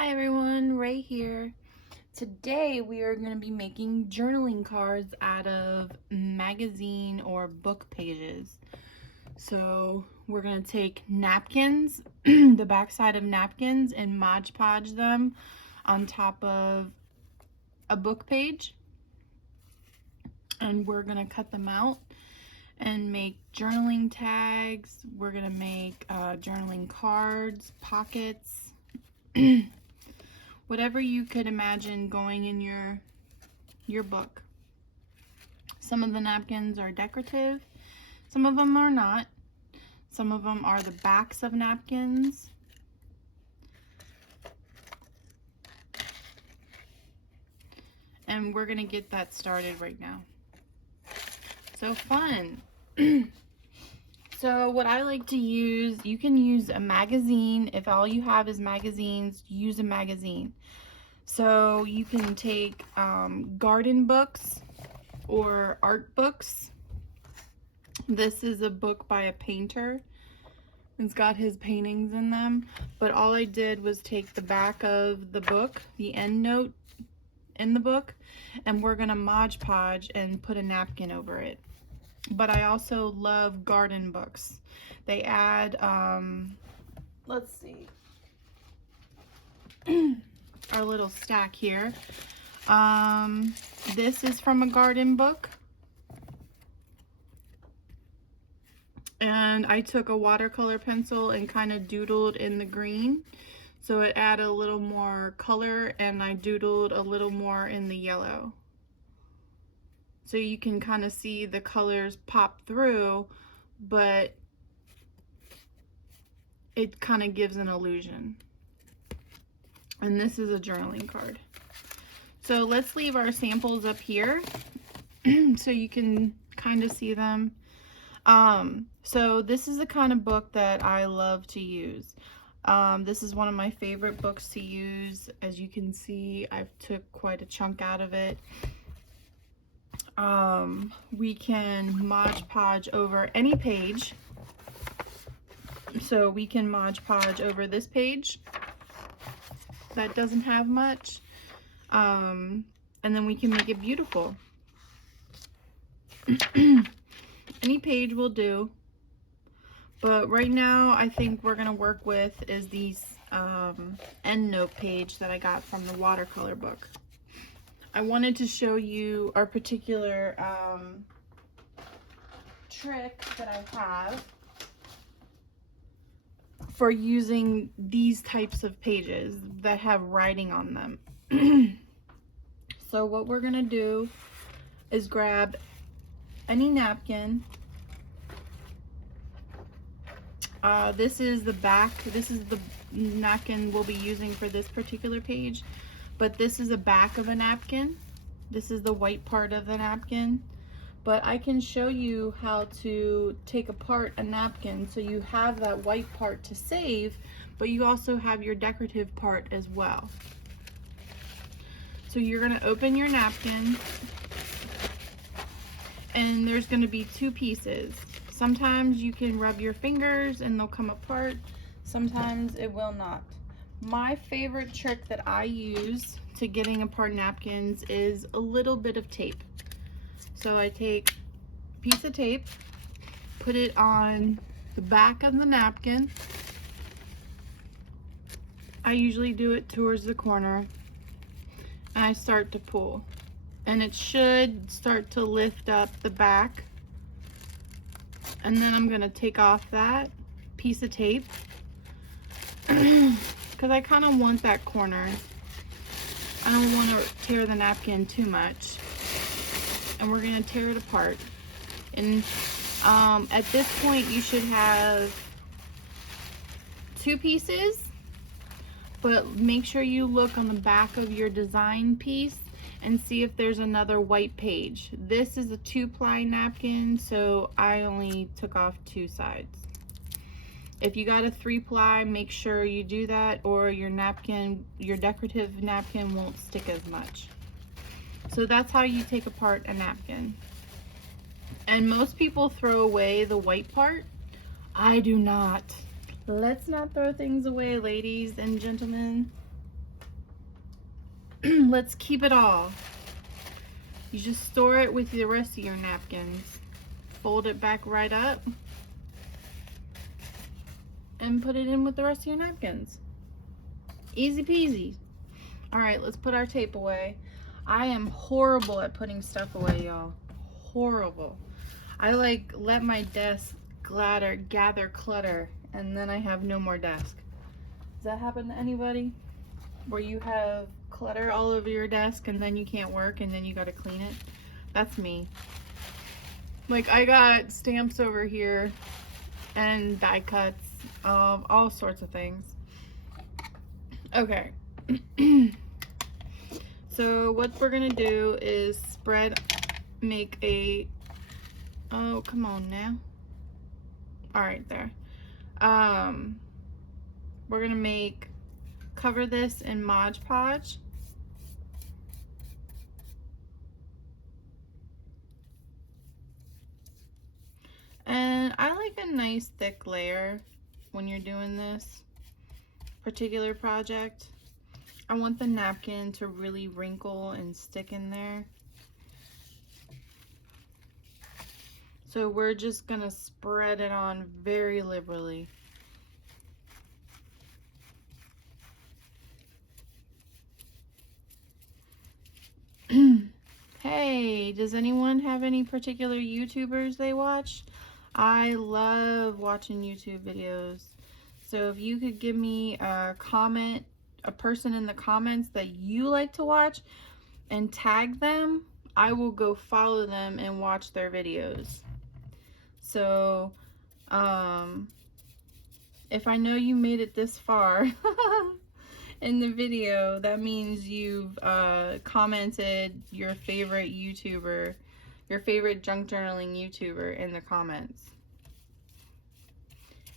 Hi everyone, Ray here. Today we are going to be making journaling cards out of magazine or book pages. So we're going to take napkins, the back side of napkins, and Mod Podge them on top of a book page. And we're going to cut them out and make journaling tags. We're going to make journaling cards, pockets. Whatever you could imagine going in your book. Some of the napkins are decorative, some of them are not. Some of them are the backs of napkins. And we're gonna get that started right now. So fun. So what I like to use, you can use a magazine. If all you have is magazines, use a magazine. So you can take garden books or art books. This is a book by a painter. It's got his paintings in them. But all I did was take the back of the book, the end note in the book, and we're gonna Mod Podge and put a napkin over it. But I also love garden books. They add, let's see, our little stack here. This is from a garden book. And I took a watercolor pencil and kind of doodled in the green. So it added a little more color, and I doodled a little more in the yellow. So you can kind of see the colors pop through, but it kind of gives an illusion. And this is a journaling card. So let's leave our samples up here so you can kind of see them. So this is the kind of book that I love to use. This is one of my favorite books to use. As you can see, I've took quite a chunk out of it. We can Mod Podge over any page. So we can Mod Podge over this page that doesn't have much. And then we can make it beautiful. Any page will do. But right now, I think we're gonna work with is these end note page that I got from the watercolor book. I wanted to show you our particular trick that I have for using these types of pages that have writing on them. So what we're gonna do is grab any napkin. This is the back. This is the napkin we'll be using for this particular page. But this is the back of a napkin. This is the white part of the napkin. But I can show you how to take apart a napkin so you have that white part to save, but you also have your decorative part as well. So you're gonna open your napkin, and there's gonna be two pieces. Sometimes you can rub your fingers and they'll come apart. Sometimes it will not. My favorite trick that I use to getting apart napkins is a little bit of tape. So I take a piece of tape, put it on the back of the napkin. I usually do it towards the corner, and I start to pull. And it should start to lift up the back. And then I'm gonna take off that piece of tape because I kind of want that corner. I don't want to tear the napkin too much. And we're gonna tear it apart. And at this point you should have two pieces, but make sure you look on the back of your design piece and see if there's another white page. This is a 2-ply napkin, so I only took off 2 sides. If you got a 3-ply, make sure you do that, or your napkin, your decorative napkin, won't stick as much. So that's how you take apart a napkin. And most people throw away the white part. I do not. Let's not throw things away, ladies and gentlemen. let's keep it all. You just store it with the rest of your napkins. Fold it back right up and put it in with the rest of your napkins. Easy peasy. All right, let's put our tape away. I am horrible at putting stuff away, y'all. Horrible. I like let my desk gather clutter, and then I have no more desk. Does that happen to anybody? Where you have clutter all over your desk and then you can't work and then you gotta clean it? That's me. Like, I got stamps over here and die cuts of all sorts of things. Okay. So what we're gonna do is make a, oh, come on now. All right, there. We're gonna cover this in Mod Podge. And I like a nice thick layer when you're doing this particular project. I want the napkin to really wrinkle and stick in there. So we're just gonna spread it on very liberally. Hey, does anyone have any particular YouTubers they watch? I love watching YouTube videos. So if you could give me a comment, a person in the comments that you like to watch, and tag them, I will go follow them and watch their videos. So, if I know you made it this far in the video, that means you've commented your favorite YouTuber, your favorite junk journaling YouTuber in the comments.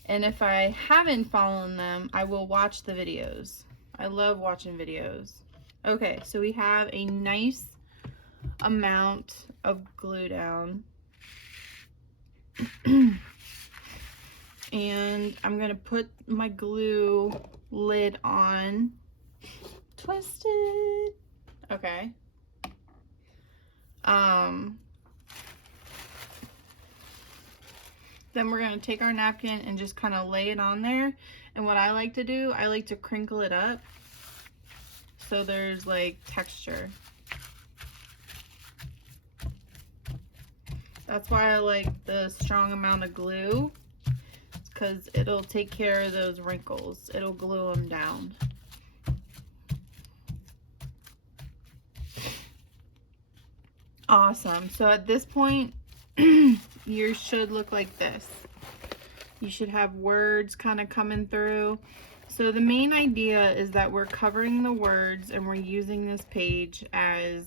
And if I haven't followed them, I will watch the videos. I love watching videos. Okay, so we have a nice amount of glue down. And I'm gonna put my glue lid on. Twist it. Okay. Then we're gonna take our napkin and just kind of lay it on there. And what I like to do, I like to crinkle it up so there's like texture. That's why I like the strong amount of glue, because it'll take care of those wrinkles. It'll glue them down. Awesome. So at this point, yours should look like this. You should have words kind of coming through. So the main idea is that we're covering the words and we're using this page as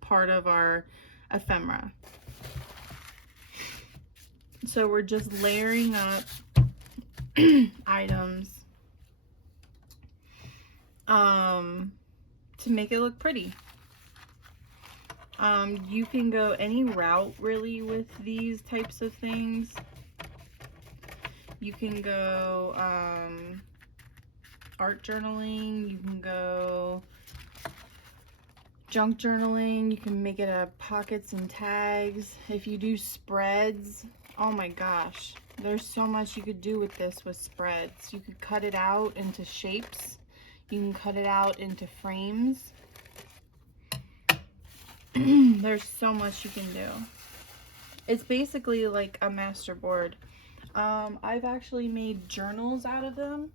part of our ephemera. So we're just layering up items to make it look pretty. You can go any route really with these types of things. You can go art journaling, you can go junk journaling, you can make it have pockets and tags. If you do spreads, oh my gosh, there's so much you could do with this with spreads. You could cut it out into shapes, you can cut it out into frames. There's so much you can do. It's basically like a master board. I've actually made journals out of them.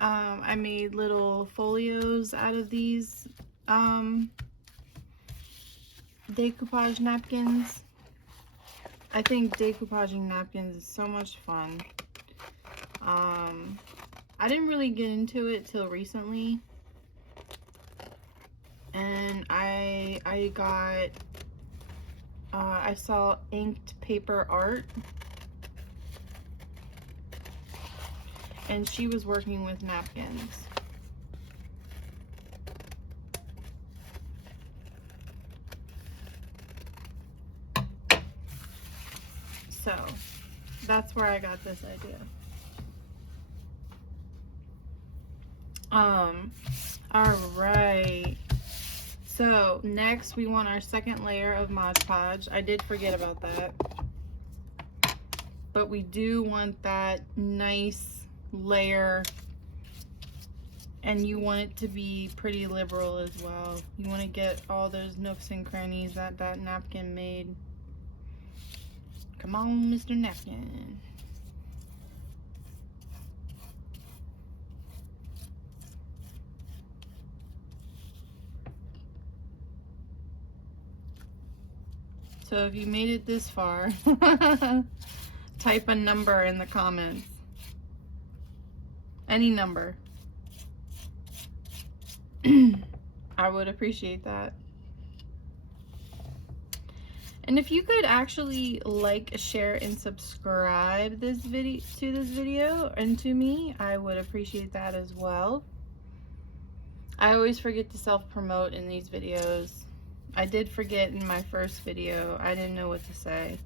I made little folios out of these decoupage napkins. I think decoupaging napkins is so much fun. I didn't really get into it till recently. And I saw inked paper art, and she was working with napkins. So that's where I got this idea. All right. So next we want our second layer of Mod Podge. I did forget about that. But we do want that nice layer, and you want it to be pretty liberal as well. You want to get all those nooks and crannies that that napkin made. Come on, Mr. Napkin. So if you made it this far, type a number in the comments. Any number. I would appreciate that. And if you could actually like, share, and subscribe this video and to me, I would appreciate that as well. I always forget to self-promote in these videos. I did forget in my first video. I didn't know what to say.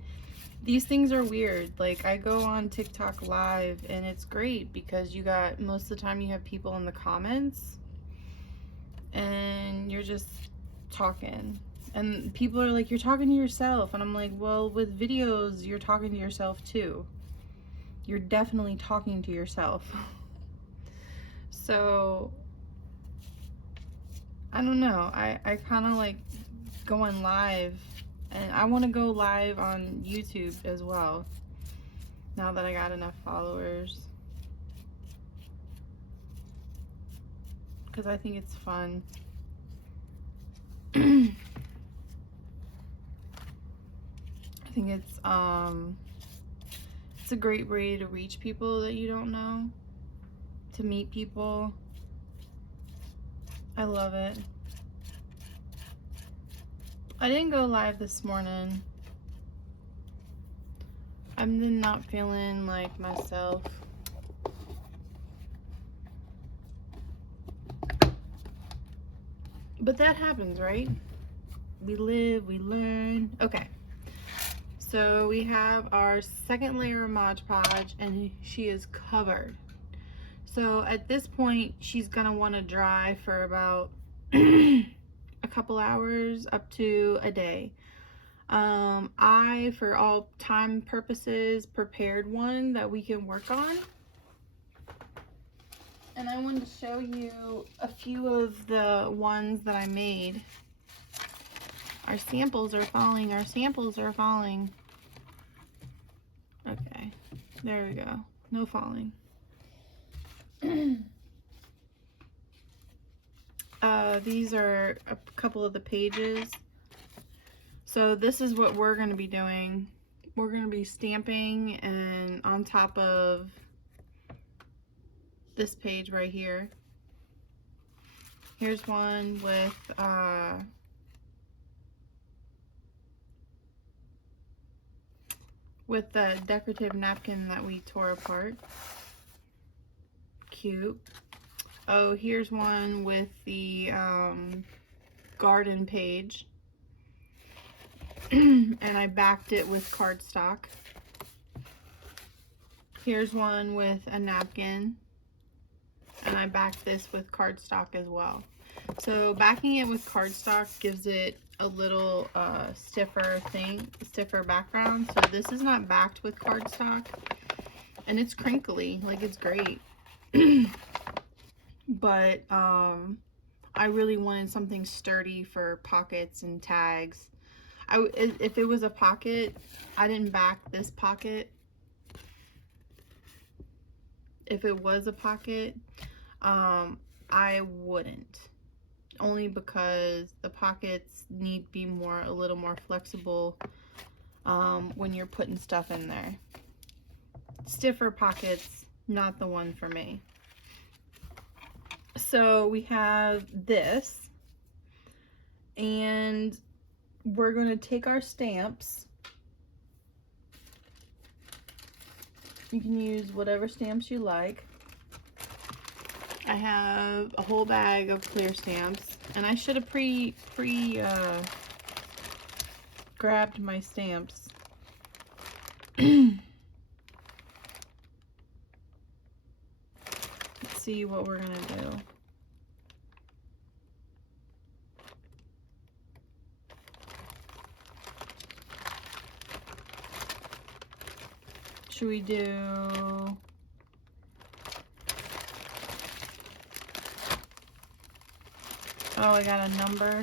These things are weird. Like, I go on TikTok live and it's great because you got, most of the time you have people in the comments and you're just talking. And people are like, you're talking to yourself. And I'm like, well, with videos, you're talking to yourself too. You're definitely talking to yourself. So, I don't know. I kind of like going live, and I want to go live on YouTube as well now that I got enough followers, because I think it's fun. I think it's a great way to reach people that you don't know, to meet people. I love it. I didn't go live this morning. I'm not feeling like myself. But that happens, right? We live, we learn. Okay. So we have our second layer of Mod Podge, and she is covered. So at this point, she's gonna want to dry for about a couple hours up to a day. I, for all time purposes, prepared one that we can work on. And I wanted to show you a few of the ones that I made. Our samples are falling, our samples are falling. Okay, there we go. No falling. These are a couple of the pages. So this is what we're going to be doing. We're going to be stamping, and on top of this page right here, here's one with the decorative napkin that we tore apart. Cute. Oh, here's one with the garden page. And I backed it with cardstock. Here's one with a napkin. And I backed this with cardstock as well. So backing it with cardstock gives it a little stiffer background. So this is not backed with cardstock. And it's crinkly, like it's great. But I really wanted something sturdy for pockets and tags. If it was a pocket, I didn't back this pocket. If it was a pocket, I wouldn't. Only because the pockets need to be a little more flexible when you're putting stuff in there. Stiffer pockets, not the one for me. So we have this, and we're going to take our stamps. You can use whatever stamps you like. I have a whole bag of clear stamps, and I should have grabbed my stamps. Let's see what we're gonna do. should we do? Oh, I got a number.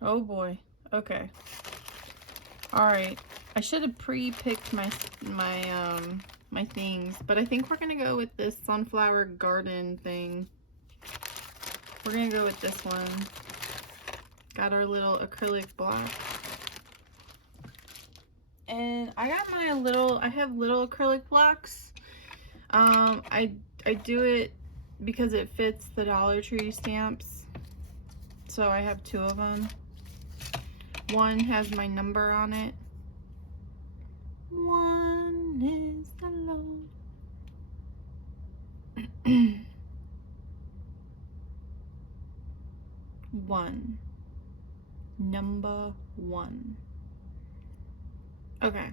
Oh boy. Okay. All right. I should have pre-picked my things, but I think we're gonna go with this sunflower garden thing. We're gonna go with this one. Got our little acrylic block. And I got my little, I have little acrylic blocks. I do it because it fits the Dollar Tree stamps. So I have 2 of them. One has my number on it. One is alone. One. Number 1. Okay.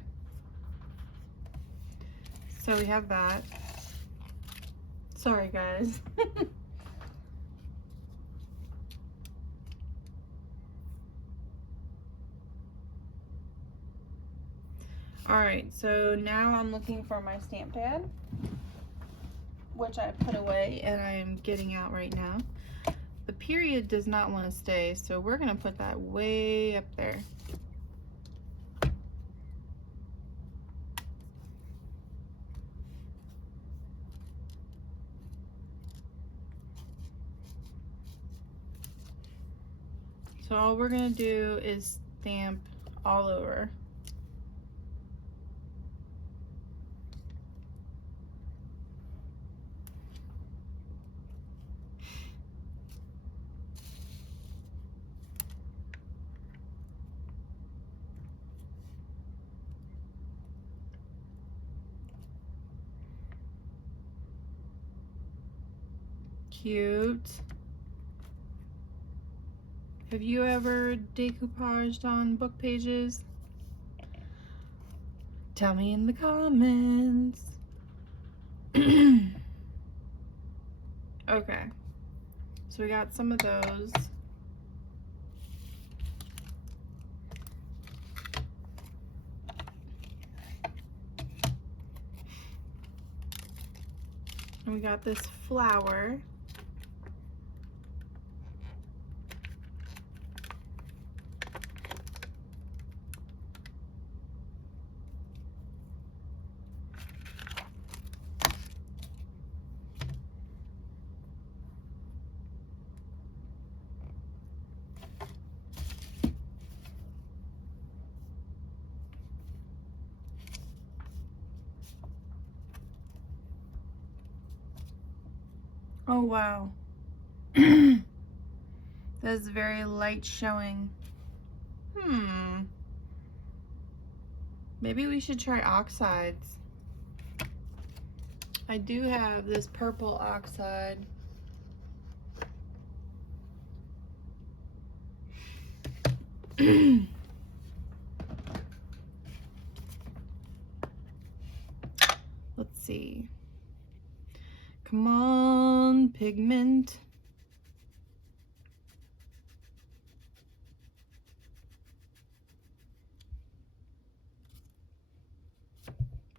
So we have that. Sorry, guys. Alright, so now I'm looking for my stamp pad, which I put away and I'm getting out right now. The period does not want to stay, so we're going to put that way up there. So all we're going to do is stamp all over. Cute. Have you ever decoupaged on book pages? Tell me in the comments. Okay, so we got some of those. And we got this flower. Oh wow. That's very light showing. Maybe we should try oxides. I do have this purple oxide. Let's see. Come on, pigment.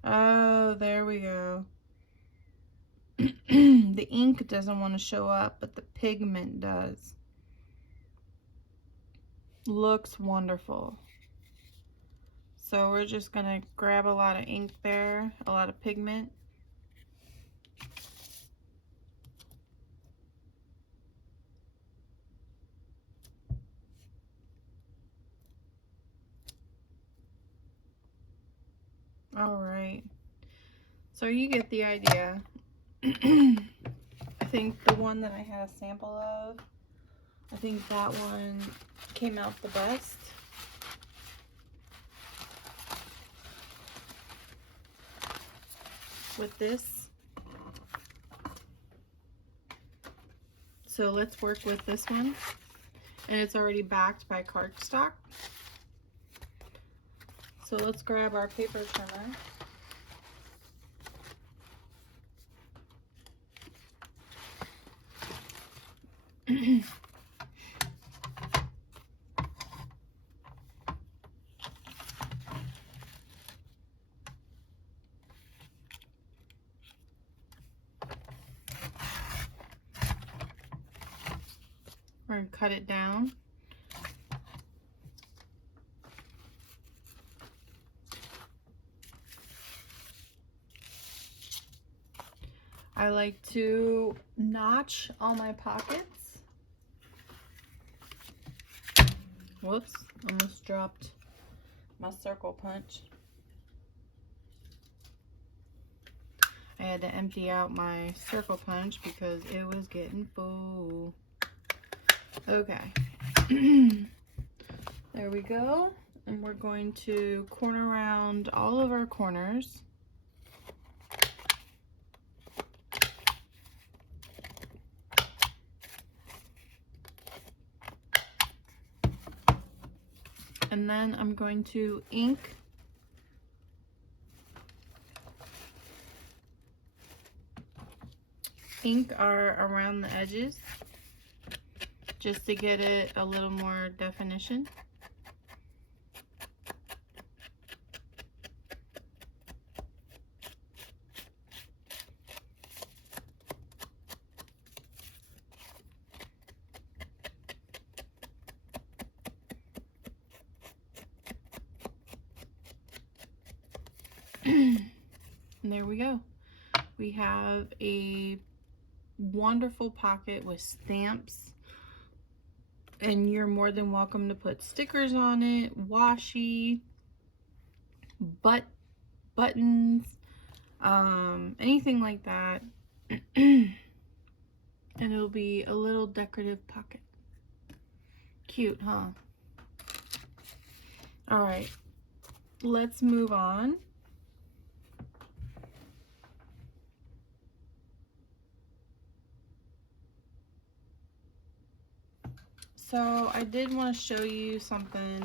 Oh, there we go. The ink doesn't want to show up, but the pigment does. Looks wonderful. So we're just gonna grab a lot of ink there, a lot of pigment. All right. So you get the idea. I think the one that I had a sample of, I think that one came out the best. With this. So let's work with this one. and it's already backed by cardstock. So let's grab our paper trimmer. We're going to cut it down. I like to notch all my pockets. Whoops, almost dropped my circle punch. I had to empty out my circle punch because it was getting full. Okay. There we go. And we're going to corner around all of our corners. And then I'm going to ink around the edges just to get it a little more definition. And there we go. We have a wonderful pocket with stamps, and you're more than welcome to put stickers on it, washi, buttons, anything like that. And it'll be a little decorative pocket. Cute, huh? All right, let's move on. So I did want to show you something.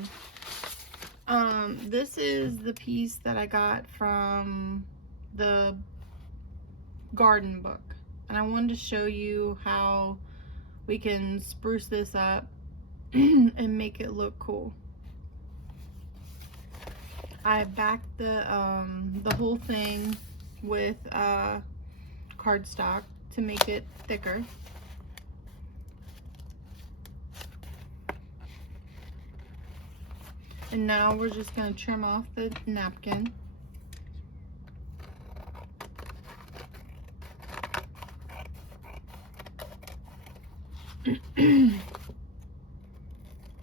This is the piece that I got from the garden book, and I wanted to show you how we can spruce this up and make it look cool. I backed the whole thing with cardstock to make it thicker. And now we're just going to trim off the napkin.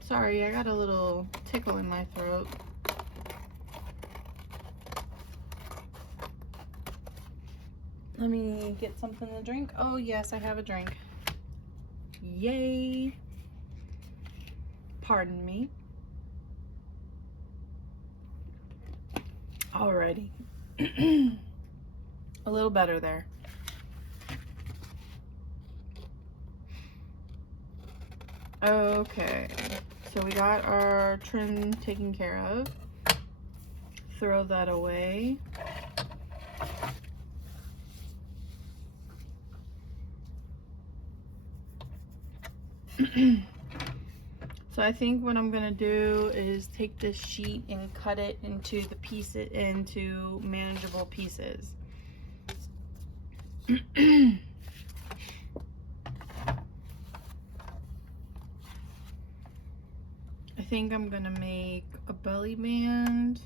Sorry, I got a little tickle in my throat. Let me get something to drink. Oh yes, I have a drink. Yay! Pardon me. Alrighty. A little better there. Okay, so we got our trim taken care of. Throw that away. So I think what I'm gonna do is take this sheet and cut it into into manageable pieces. I think I'm gonna make a belly band.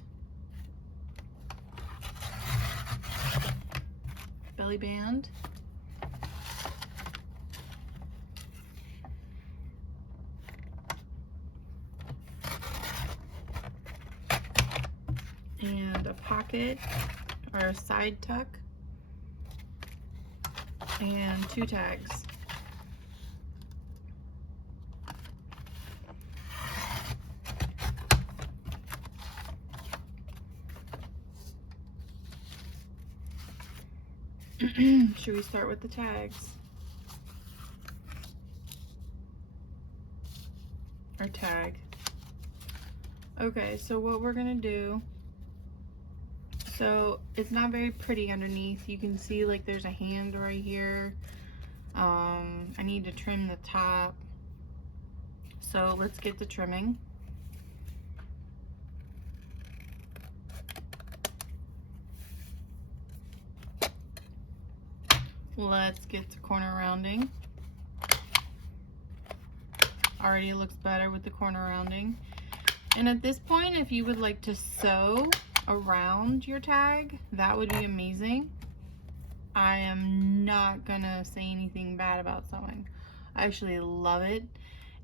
And a pocket or a side tuck and 2 tags. Should we start with the tags? our tag. Okay, so what we're gonna do, so it's not very pretty underneath. You can see like there's a hand right here. I need to trim the top. So let's get to trimming. Let's get to corner rounding. Already looks better with the corner rounding. And at this point, if you would like to sew around your tag, that would be amazing. I am not gonna say anything bad about sewing. I actually love it.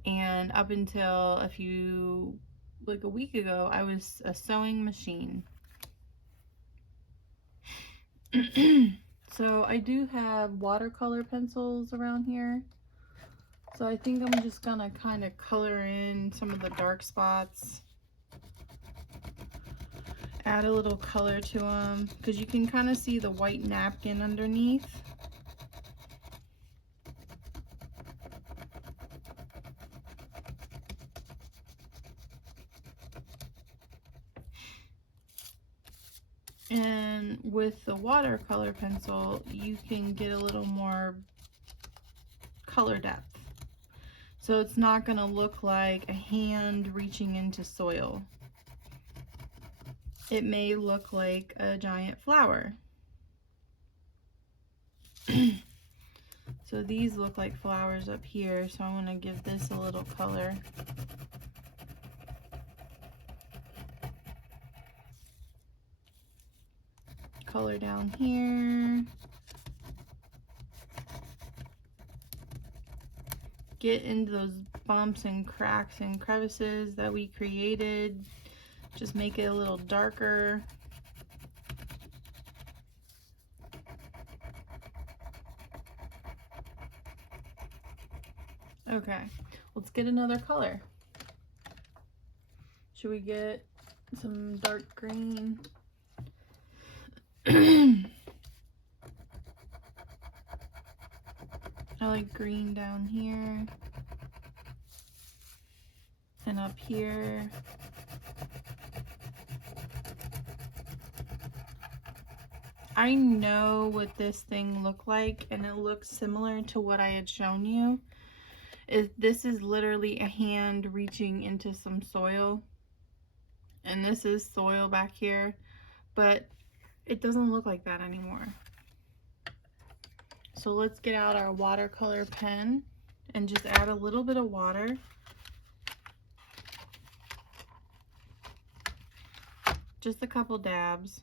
And up until like a week ago, I was a sewing machine. So I do have watercolor pencils around here. So I think I'm just gonna kind of color in some of the dark spots. Add a little color to them, because you can kind of see the white napkin underneath. And with the watercolor pencil, you can get a little more color depth. So it's not going to look like a hand reaching into soil. It may look like a giant flower. So these look like flowers up here, so I'm going to give this a little color. Color down here. Get into those bumps and cracks and crevices that we created. Just make it a little darker. Okay, let's get another color. Should we get some dark green? I like green down here and up here. I know what this thing looked like, and it looks similar to what I had shown you. This is literally a hand reaching into some soil, and this is soil back here, but it doesn't look like that anymore. So let's get out our watercolor pen and just add a little bit of water. Just a couple dabs,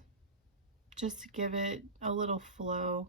just to give it a little flow.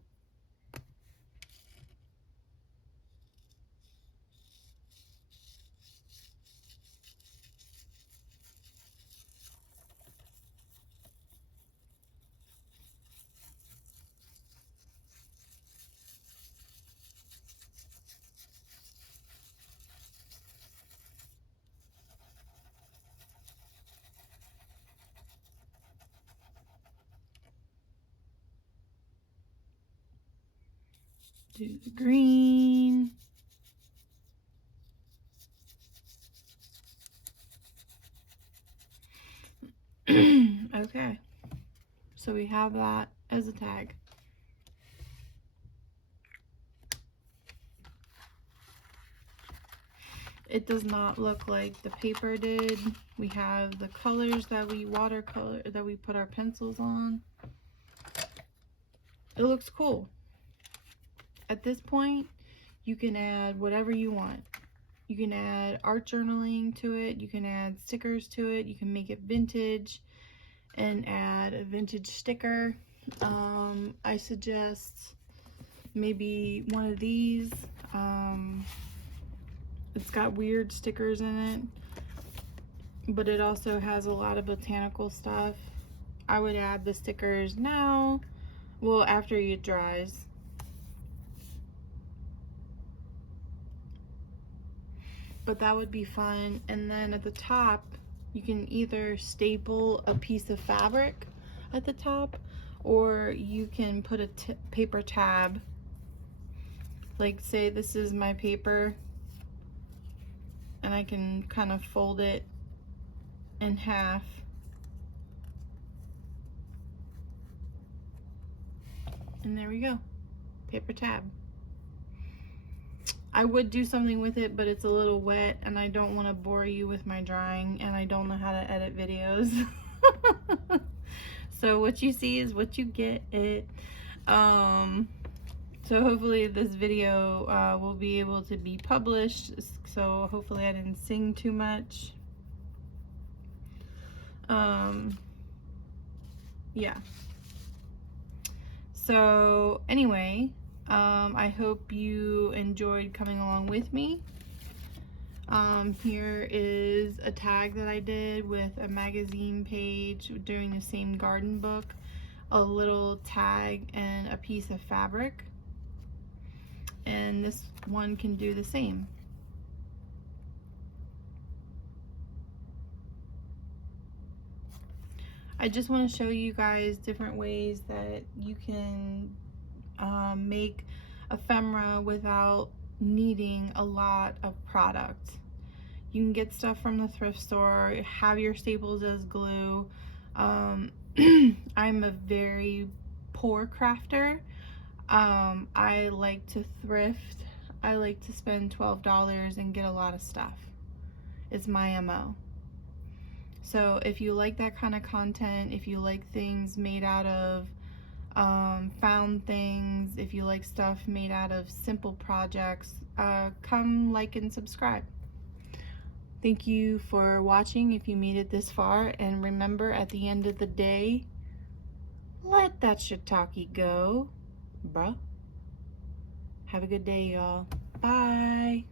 Do the green. Okay, so we have that as a tag. It does not look like the paper did. We have the colors that we put our pencils on. It looks cool. At this point, you can add whatever you want. You can add art journaling to it. You can add stickers to it. You can make it vintage and add a vintage sticker. I suggest maybe one of these. It's got weird stickers in it, but it also has a lot of botanical stuff. I would add the stickers now, well, after it dries. But that would be fun. And then at the top, you can either staple a piece of fabric at the top, or you can put a paper tab. Like, say this is my paper, and I can kind of fold it in half. And there we go, paper tab. I would do something with it, but it's a little wet and I don't want to bore you with my drawing, and I don't know how to edit videos. So what you see is what you get. So hopefully this video will be able to be published. So hopefully I didn't sing too much. Yeah. So anyway, I hope you enjoyed coming along with me. Here is a tag that I did with a magazine page during the same garden book, a little tag and a piece of fabric. And this one can do the same. I just want to show you guys different ways that you can make ephemera without needing a lot of product. You can get stuff from the thrift store, have your staples as glue. I'm a very poor crafter. I like to thrift. I like to spend $12 and get a lot of stuff. It's my MO. So if you like that kind of content, if you like things made out of found things, if you like stuff made out of simple projects, come like and subscribe. Thank you for watching if you made it this far, and remember, at the end of the day, let that shiitake go, bruh. Have a good day, y'all. Bye.